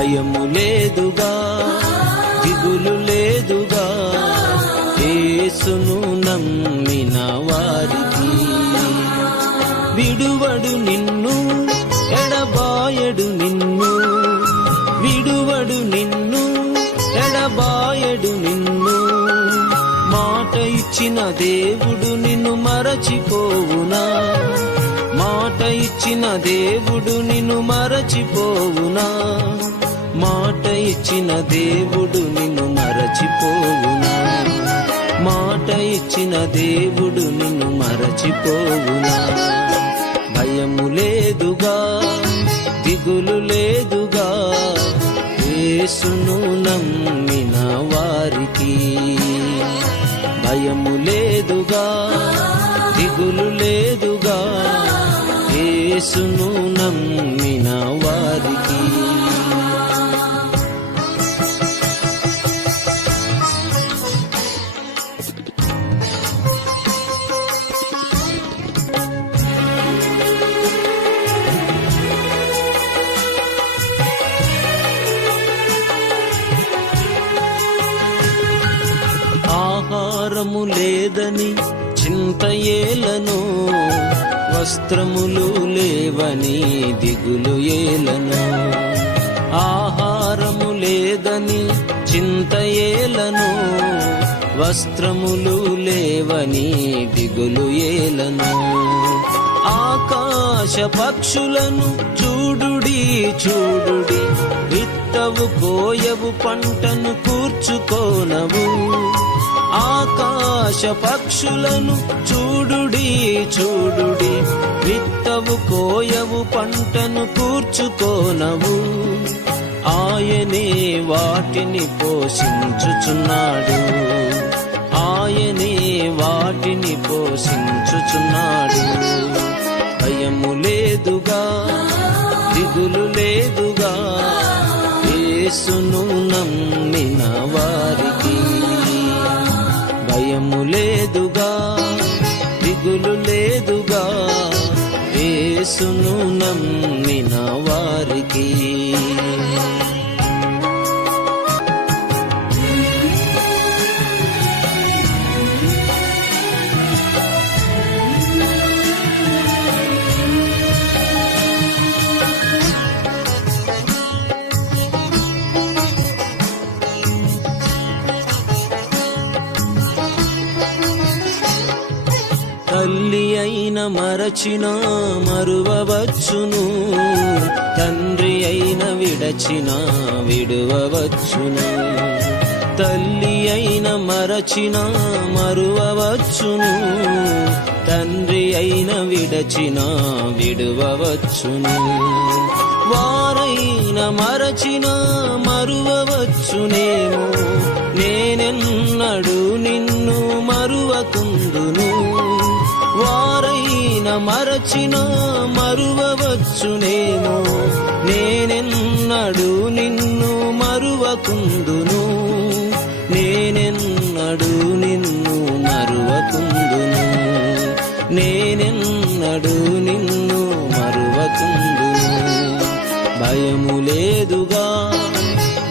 భయము లేదుగా, దిగులు లేదుగా, యేసును నమ్మిన వారికి. విడువడు నిన్ను, ఎడబాయడు నిన్ను, విడువడు నిన్ను, ఎడబాయడు నిన్ను. మాట ఇచ్చిన దేవుడు నిన్ను మరచిపోవునా? మాట ఇచ్చిన దేవుడు నిన్ను మరచిపోవునా? మాట ఇచ్చిన దేవుడు నిన్ను మరచిపోవునా? మాట ఇచ్చిన దేవుడు నిన్ను మరచిపోవునా? భయము లేదుగా, దిగులు లేదుగా, యేసును నమ్మిన వారికి. భయము లేదుగా, దిగులు లేదుగా, యేసును నమ్మిన వారికి. ఆహారము లేదని చింత ఏలను, వస్త్రములు లేవని దిగులు ఏలను. ఆహారము లేదని చింత ఏలను, వస్త్రములు లేవని దిగులు ఏలను. ఆకాశ పక్షులను చూడుడి చూడుడి, విత్తవు కోయవు పంటను కూర్చుకోనవు. ఆకాశ పక్షులను చూడుడి చూడుడి, విత్తవు కోయవు పంటను కూర్చుకోనవు. ఆయనే వాటిని పోషించుచున్నాడు, ఆయనే వాటిని పోషించుచున్నాడు. భయము లేదుగా, దిగులు లేదుగా, యేసును నమ్మిన వారికి. భయము లేదుగా, దిగులు లేదుగా, యేసును నమ్మిన వారికి. తల్లి అయిన మరచిన మరువవచ్చును, తండ్రి అయిన విడచిన విడువవచ్చును. తల్లి అయిన మరచిన మరువవచ్చును, తండ్రి అయిన విడచిన విడువవచ్చును. వారైన మరచిన మరువవచ్చునేమో, నేనెన్నడు నిన్ను మరువకుందును. వారైన మరచిన మరువవచ్చునేమో, నేనెన్నడు నిన్ను మరువకుందును. నేనెన్నడు నిన్ను మరువకుందును, నేనెన్నడు నిన్ను మరువకుందును. భయము లేదుగా,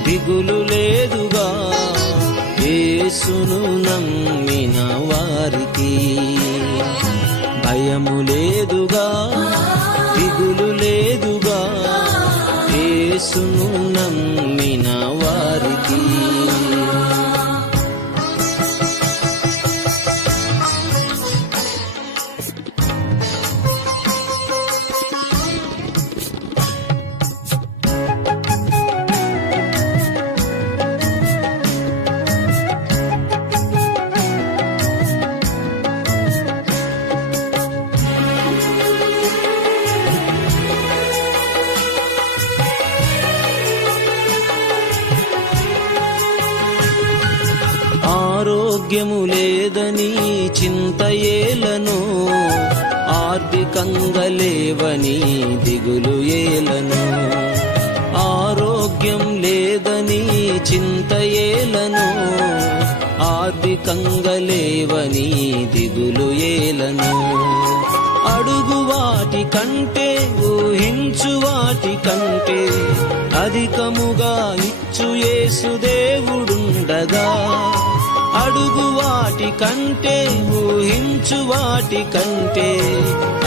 దిగులు లేదుగా, యేసును నమ్మిన వారికి. భయము లేదుగా, దిగులు లేదుగా, యేసును నమ్మిన వారికి. ఆరోగ్యము లేదని చింత ఏలను, ఆర్థికంగా లేవని దిగులు ఏలను. ఆరోగ్యం లేదని చింత ఏలను, ఆర్థికంగా లేవని దిగులు ఏలను. అడుగు వాటి కంటే ఊహించు వాటి కంటే అధికముగా ఇచ్చు యేసు దేవుడుండగా, అడుగు వాటి కంటే ఊహించు వాటి కంటే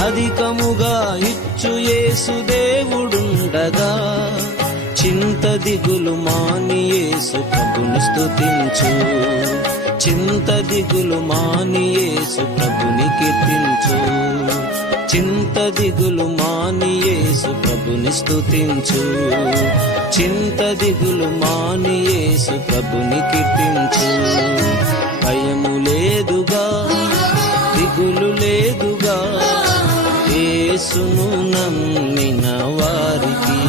అధికముగా ఇచ్చు యేసు దేవుడుండగా, చింత దిగులు మాని యేసు ప్రభుని స్తుతించు, చింత దిగులు మాని యేసు ప్రభుని కీర్తించు, చింత దిగులు మాని యేసు ప్రభుని స్తుతించు, చింత దిగులు మాని యేసు ప్రభుని కీర్తించు. భయము లేదుగా, దిగులు లేదుగా, యేసును నమ్మిన వారికి.